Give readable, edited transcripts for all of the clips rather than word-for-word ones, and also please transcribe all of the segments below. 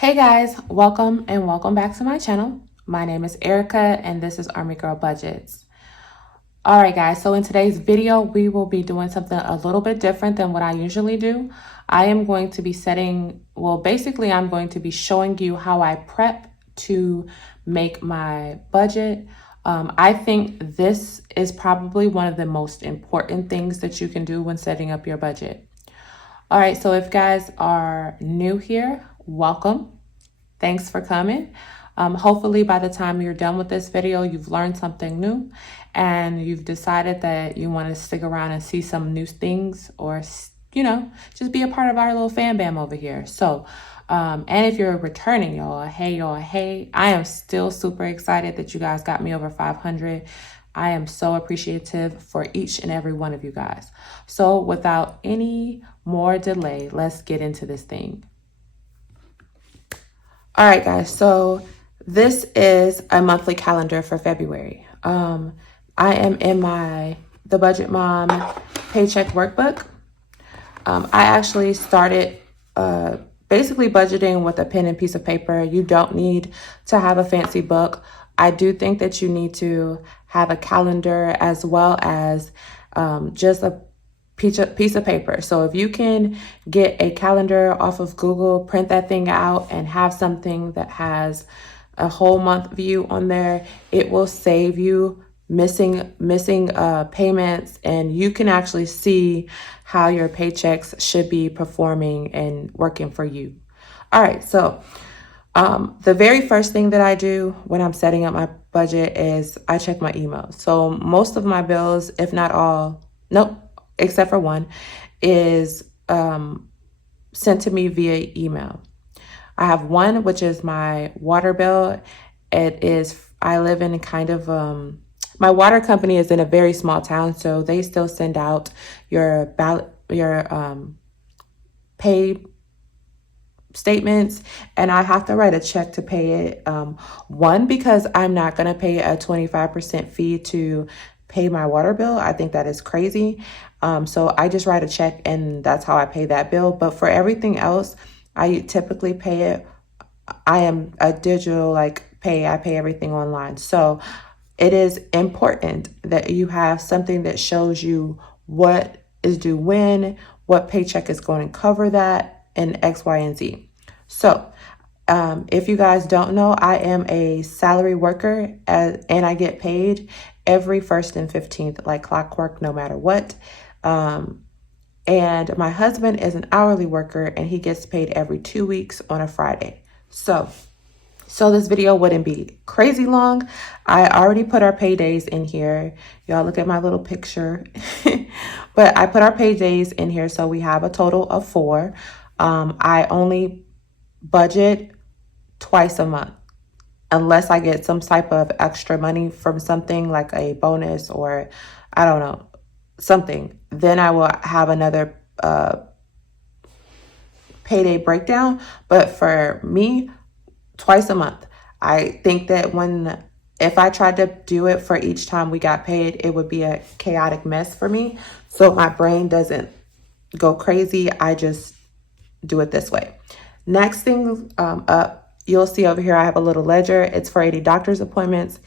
Hey guys, welcome and welcome back to my channel. My name is Erica and this is Armygirlbudgets. All right guys, so in today's video, we will be doing something a little bit different than what I usually do. I am going to be basically I'm going to be showing you how I prep to make my budget. I think this is probably one of the most important things that you can do when setting up your budget. All right, so if guys are new here, welcome. Thanks for coming. Hopefully by the time you're done with this video, you've learned something new and you've decided that you want to stick around and see some new things or, just be a part of our little fan bam over here. So, and if you're returning, y'all, hey, I am still super excited that you guys got me over 500. I am so appreciative for each and every one of you guys. So without any more delay, let's get into this thing. All right, guys, so this is a monthly calendar for February. I am in the Budget Mom Paycheck Workbook. I actually started basically budgeting with a pen and piece of paper. You don't need to have a fancy book. I do think that you need to have a calendar as well as just a piece of paper. So if you can get a calendar off of Google, print that thing out and have something that has a whole month view on there, it will save you missing payments, and you can actually see how your paychecks should be performing and working for you. All right, so the very first thing that I do when I'm setting up my budget is I check my emails. So most of my bills, if not all, except for one, is sent to me via email. I have one, which is my water bill. I live in kind of, my water company is in a very small town, so they still send out your pay statements, and I have to write a check to pay it. One, because I'm not going to pay a 25% fee to pay my water bill. I think that is crazy. So I just write a check and that's how I pay that bill. But for everything else, I typically pay it. I am a digital pay. I pay everything online. So it is important that you have something that shows you what is due when, what paycheck is going to cover that, and X, Y, and Z. So if you guys don't know, I am a salary worker and I get paid every 1st and 15th, like clockwork, no matter what. And my husband is an hourly worker and he gets paid every 2 weeks on a Friday. So this video wouldn't be crazy long. I already put our paydays in here. Y'all look at my little picture. But I put our paydays in here, so we have a total of 4. I only budget twice a month, unless I get some type of extra money from something like a bonus or I don't know, something. Then I will have another payday breakdown. But for me, twice a month. I think that if I tried to do it for each time we got paid, it would be a chaotic mess for me. So my brain doesn't go crazy. I just do it this way. Next thing up, you'll see over here, I have a little ledger. It's for any doctor's appointments.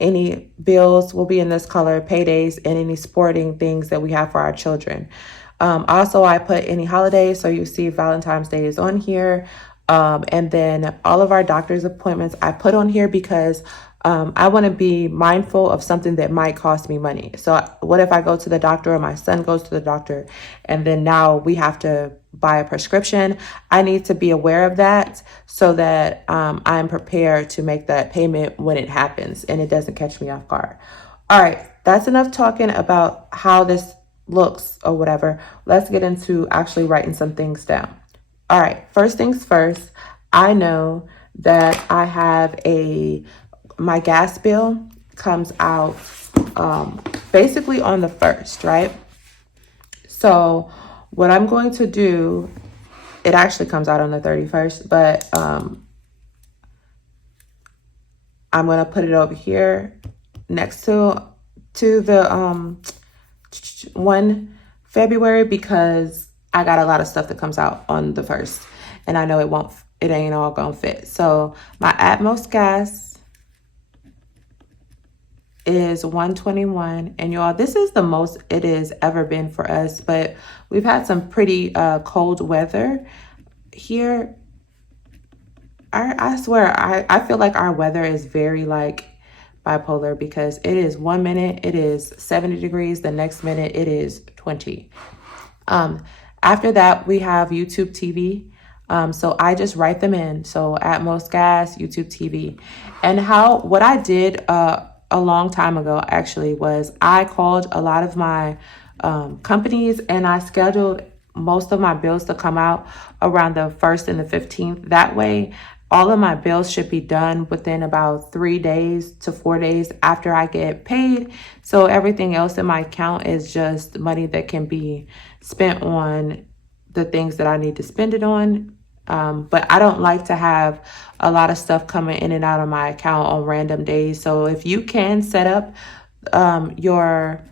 Any bills will be in this color, paydays, and any sporting things that we have for our children. Also, I put any holidays. So you see Valentine's Day is on here. And then all of our doctor's appointments I put on here because I want to be mindful of something that might cost me money. So what if I go to the doctor or my son goes to the doctor and then now we have to buy a prescription? I need to be aware of that so that I'm prepared to make that payment when it happens and it doesn't catch me off guard. All right, that's enough talking about how this looks or whatever. Let's get into actually writing some things down. All right, first things first, I know that I have my gas bill comes out basically on the 1st, right? So what I'm going to do, it actually comes out on the 31st, but I'm going to put it over here next to the 1 February because I got a lot of stuff that comes out on the 1st, and I know it won't it ain't all gonna fit. So my Atmos gas is 121, and y'all, this is the most it has ever been for us, but we've had some pretty cold weather here. I swear, I feel like our weather is very like bipolar, because it is 1 minute it is 70 degrees, the next minute it is 20. After that, we have YouTube TV. So I just write them in. So Atmos gas, YouTube TV. And what I did a long time ago actually was I called a lot of my companies, and I scheduled most of my bills to come out around the 1st and the 15th. That way, all of my bills should be done within about 3 days to 4 days after I get paid. So everything else in my account is just money that can be spent on the things that I need to spend it on. But I don't like to have a lot of stuff coming in and out of my account on random days. So if you can set up your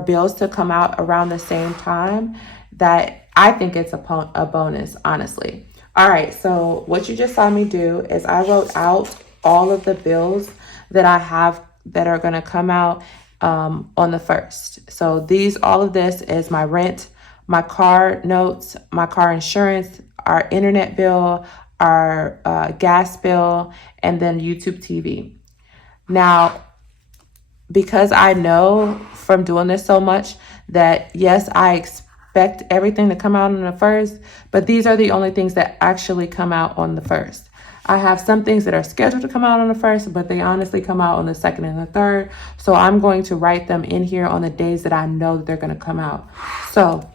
bills to come out around the same time, that I think it's a bonus, honestly. All right, so what you just saw me do is I wrote out all of the bills that I have that are going to come out on the 1st. So all of this is my rent, my car notes, my car insurance, our internet bill, our gas bill, and then YouTube TV. Now, because I know from doing this so much that yes, I expect everything to come out on the 1st, but these are the only things that actually come out on the 1st. I have some things that are scheduled to come out on the 1st, but they honestly come out on the 2nd and the 3rd. So I'm going to write them in here on the days that I know that they're going to come out. So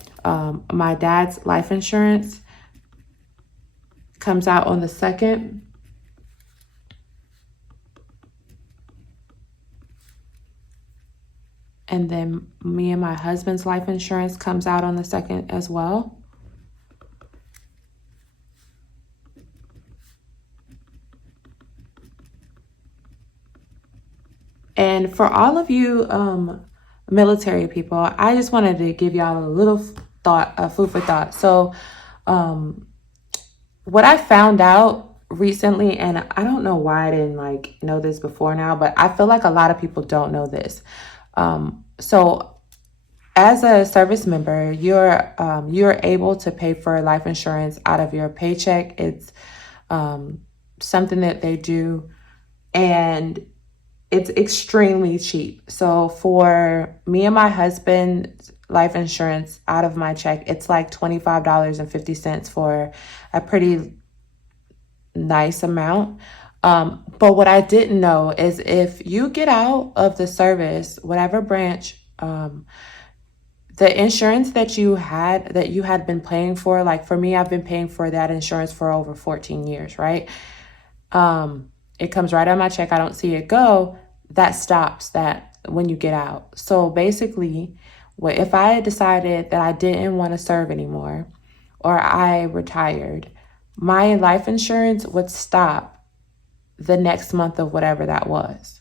my dad's life insurance comes out on the 2nd. And then me and my husband's life insurance comes out on the 2nd as well. And for all of you military people, I just wanted to give y'all a little food for thought. So what I found out recently, and I don't know why I didn't know this before now, but I feel like a lot of people don't know this. So as a service member, you're able to pay for life insurance out of your paycheck. It's something that they do, and it's extremely cheap. So for me and my husband's life insurance out of my check, it's like $25.50 for a pretty nice amount. But what I didn't know is if you get out of the service, whatever branch, the insurance that you had been paying for, like for me, I've been paying for that insurance for over 14 years, right? It comes right on my check. I don't see it go. That stops that when you get out. So basically, if I had decided that I didn't want to serve anymore, or I retired, my life insurance would stop the next month of whatever that was,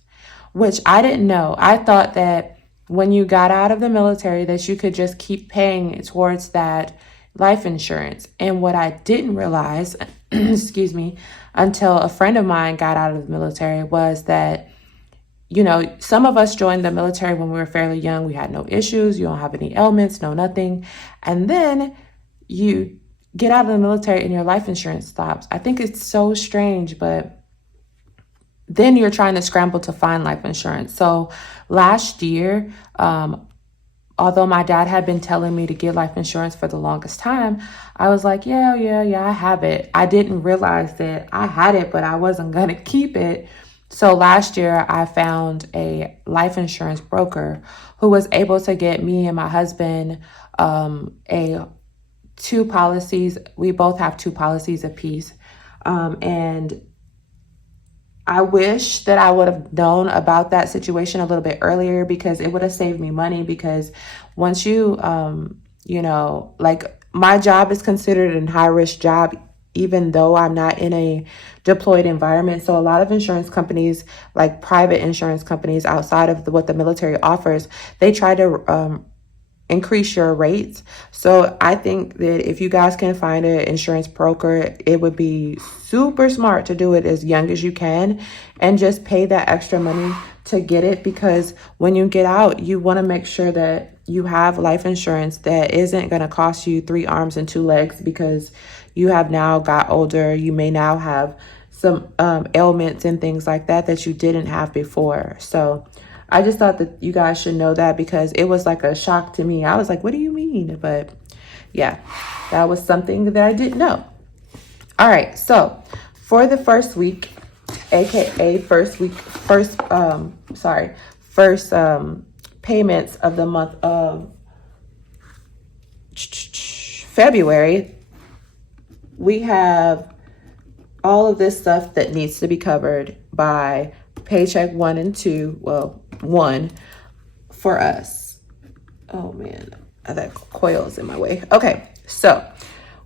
which I didn't know. I thought that when you got out of the military that you could just keep paying towards that life insurance. And what I didn't realize, excuse me, until a friend of mine got out of the military was that, some of us joined the military when we were fairly young. We had no issues. You don't have any ailments, no nothing. And then you get out of the military and your life insurance stops. I think it's so strange, but then you're trying to scramble to find life insurance. So last year, although my dad had been telling me to get life insurance for the longest time, I was like, yeah, I have it. I didn't realize that I had it, but I wasn't going to keep it. So last year, I found a life insurance broker who was able to get me and my husband two policies. We both have two policies apiece. And I wish that I would have known about that situation a little bit earlier, because it would have saved me money. Because once my job is considered a high risk job, even though I'm not in a deployed environment. So a lot of insurance companies, like private insurance companies outside of what the military offers, they try to increase your rates. So I think that if you guys can find an insurance broker, it would be super smart to do it as young as you can and just pay that extra money to get it, because when you get out, you want to make sure that you have life insurance that isn't going to cost you 3 arms and 2 legs because you have now got older. You may now have some ailments and things like that that you didn't have before. So I just thought that you guys should know that, because it was like a shock to me. I was like, what do you mean? But yeah, that was something that I didn't know. All right, so for the first week, aka first payments of the month of February, we have all of this stuff that needs to be covered by paycheck 1 and 2. Well, 1 for us. Oh man, that coil's in my way. Okay, so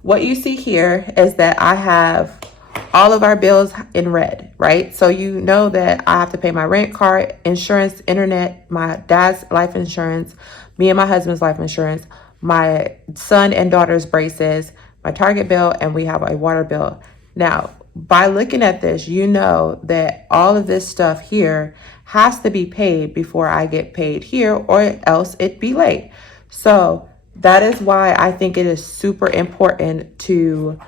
what you see here is that I have all of our bills in red, right? So you know that I have to pay my rent, car, insurance, internet, my dad's life insurance, me and my husband's life insurance, my son and daughter's braces, my Target bill, and we have a water bill. Now, by looking at this, you know that all of this stuff here has to be paid before I get paid here, or else it'd be late. So that is why I think it is super important to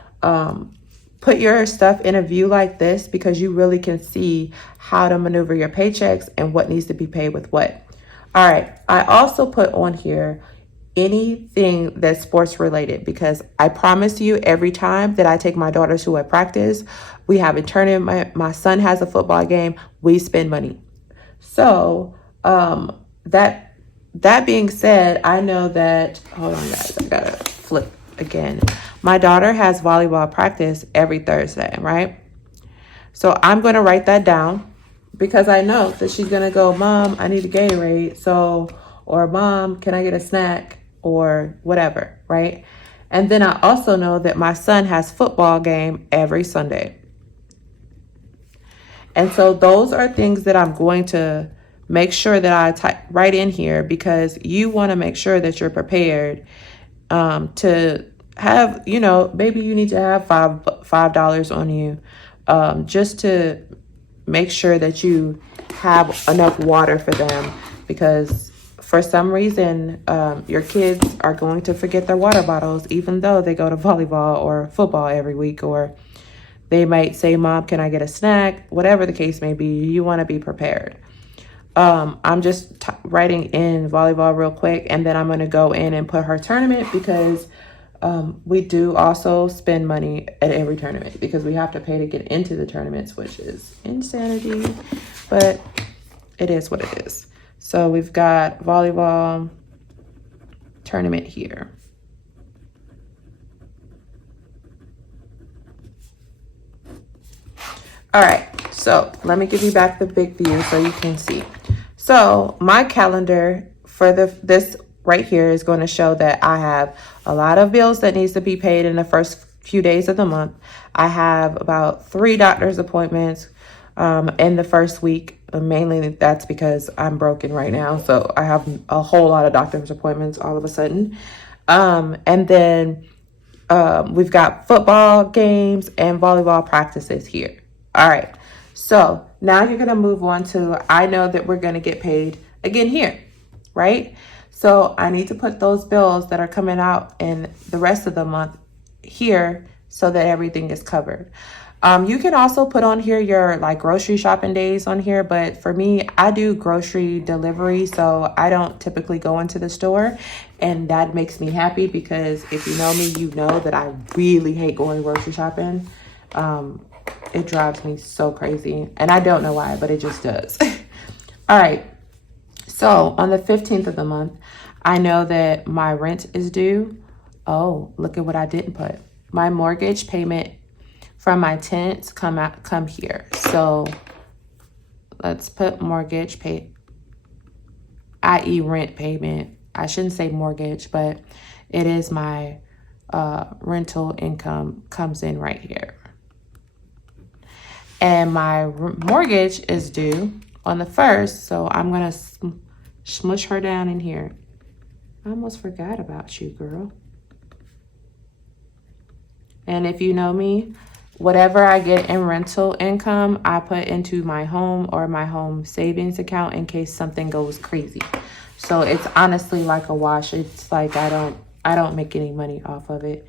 put your stuff in a view like this, because you really can see how to maneuver your paychecks and what needs to be paid with what. All right, I also put on here anything that's sports related, because I promise you, every time that I take my daughter to a practice, we have a tournament, my son has a football game, we spend money. So that being said, I know that, hold on guys, I gotta flip again. My daughter has volleyball practice every Thursday, right? So I'm going to write that down, because I know that she's going to go, Mom, I need a Gatorade. So, or Mom, can I get a snack or whatever, right? And then I also know that my son has football game every Sunday. And so those are things that I'm going to make sure that I write in here, because you want to make sure that you're prepared to have, you know, maybe you need to have $5 on you, just to make sure that you have enough water for them, because for some reason your kids are going to forget their water bottles, even though they go to volleyball or football every week, or they might say, Mom, can I get a snack? Whatever the case may be, you want to be prepared. I'm just writing in volleyball real quick, and then I'm going to go in and put her tournament, because we do also spend money at every tournament, because we have to pay to get into the tournaments, which is insanity, but it is what it is. So we've got volleyball tournament here. All right, so let me give you back the big view so you can see. So my calendar for this right here is going to show that I have a lot of bills that needs to be paid in the first few days of the month. I have about 3 doctor's appointments in the first week. Mainly that's because I'm broken right now. So I have a whole lot of doctor's appointments all of a sudden. And then we've got football games and volleyball practices here. All right. So now you're going to move on to, I know that we're going to get paid again here, right? So I need to put those bills that are coming out in the rest of the month here so that everything is covered. You can also put on here your like grocery shopping days on here, but for me, I do grocery delivery, so I don't typically go into the store, and that makes me happy, because if you know me, you know that I really hate going grocery shopping. It drives me so crazy, and I don't know why, but it just does. All right. So on the 15th of the month, I know that my rent is due. Oh, look at what I didn't put. My mortgage payment from my tenants come here. So let's put mortgage pay, i.e. rent payment. I shouldn't say mortgage, but it is my rental income comes in right here. And my mortgage is due on the 1st. So I'm going to smush her down in here. I almost forgot about you, girl. And if you know me, whatever I get in rental income, I put into my home or my home savings account in case something goes crazy. So it's honestly like a wash. It's like I don't make any money off of it.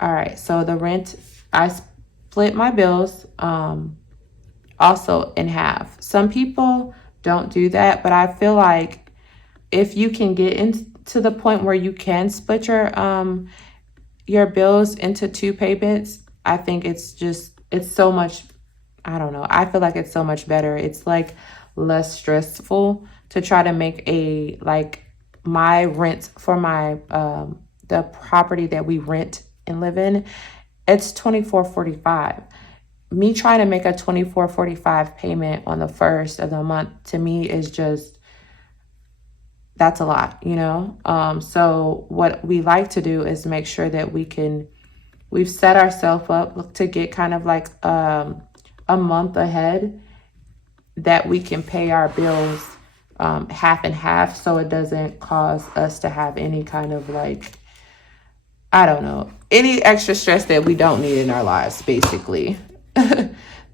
All right, so the rent, I split my bills also in half. Some people don't do that, but I feel like if you can get into the point where you can split your bills into 2 payments, I think it's so much, I don't know. I feel like it's so much better. It's like less stressful to try to make my rent for my the property that we rent and live in. It's $24.45. Me trying to make a $24.45 payment on the first of the month, to me, is just, that's a lot, you know? So what we like to do is make sure that we've set ourselves up to get kind of like a month ahead, that we can pay our bills half and half, so it doesn't cause us to have any kind of like, I don't know, any extra stress that we don't need in our lives, basically.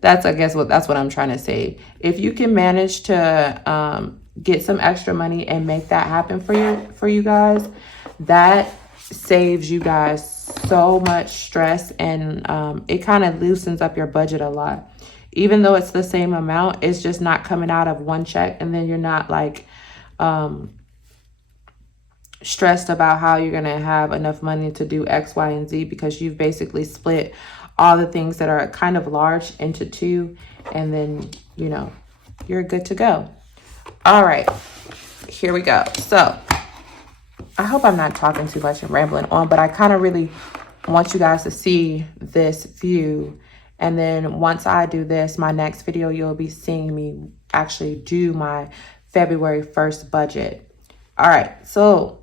That's what I'm trying to say. If you can manage to get some extra money and make that happen for you guys, that saves you guys so much stress, and it kind of loosens up your budget a lot. Even though it's the same amount, it's just not coming out of one check, and then you're not like stressed about how you're gonna have enough money to do X, Y, and Z, because you've basically split all the things that are kind of large into 2, and then, you know, you're good to go. All right, here we go. So I hope I'm not talking too much and rambling on, but I kind of really want you guys to see this view. And then once I do this, my next video, you'll be seeing me actually do my February 1st budget. All right, so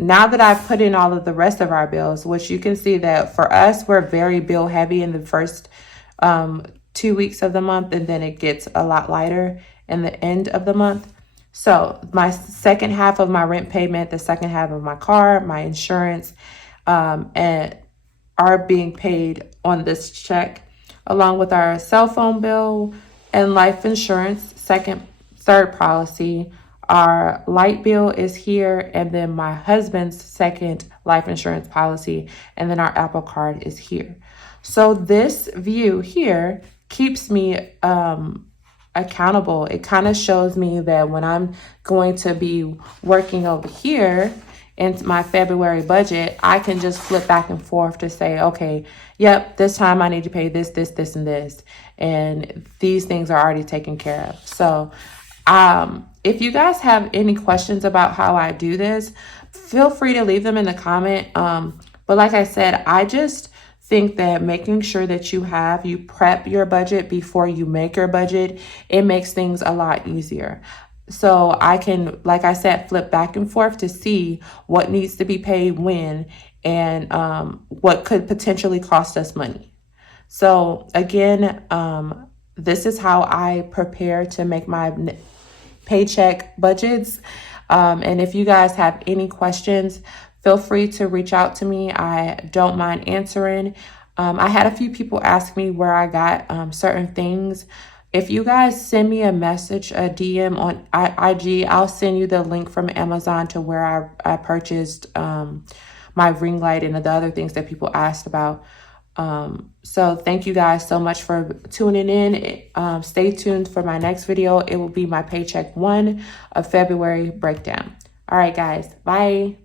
now that I've put in all of the rest of our bills, which you can see that for us, we're very bill heavy in the first 2 weeks of the month, and then it gets a lot lighter in the end of the month. So my second half of my rent payment, the second half of my car, my insurance, and are being paid on this check, along with our cell phone bill and life insurance, third policy. Our light bill is here, and then my husband's second life insurance policy, and then our Apple Card is here. So this view here keeps me accountable. It kind of shows me that when I'm going to be working over here in my February budget, I can just flip back and forth to say, okay, yep, this time I need to pay this, this, and this, and these things are already taken care of. So if you guys have any questions about how I do this, feel free to leave them in the comment. But like I said, I just think that making sure that you prep your budget before you make your budget, it makes things a lot easier. So I can, like I said, flip back and forth to see what needs to be paid when, and what could potentially cost us money. So again, this is how I prepare to make my paycheck budgets. And if you guys have any questions, feel free to reach out to me. I don't mind answering. I had a few people ask me where I got certain things. If you guys send me a message, a DM on IG, I'll send you the link from Amazon to where I purchased my ring light and the other things that people asked about. So thank you guys so much for tuning in. Stay tuned for my next video. It will be my paycheck 1 of February breakdown. All right, guys. Bye.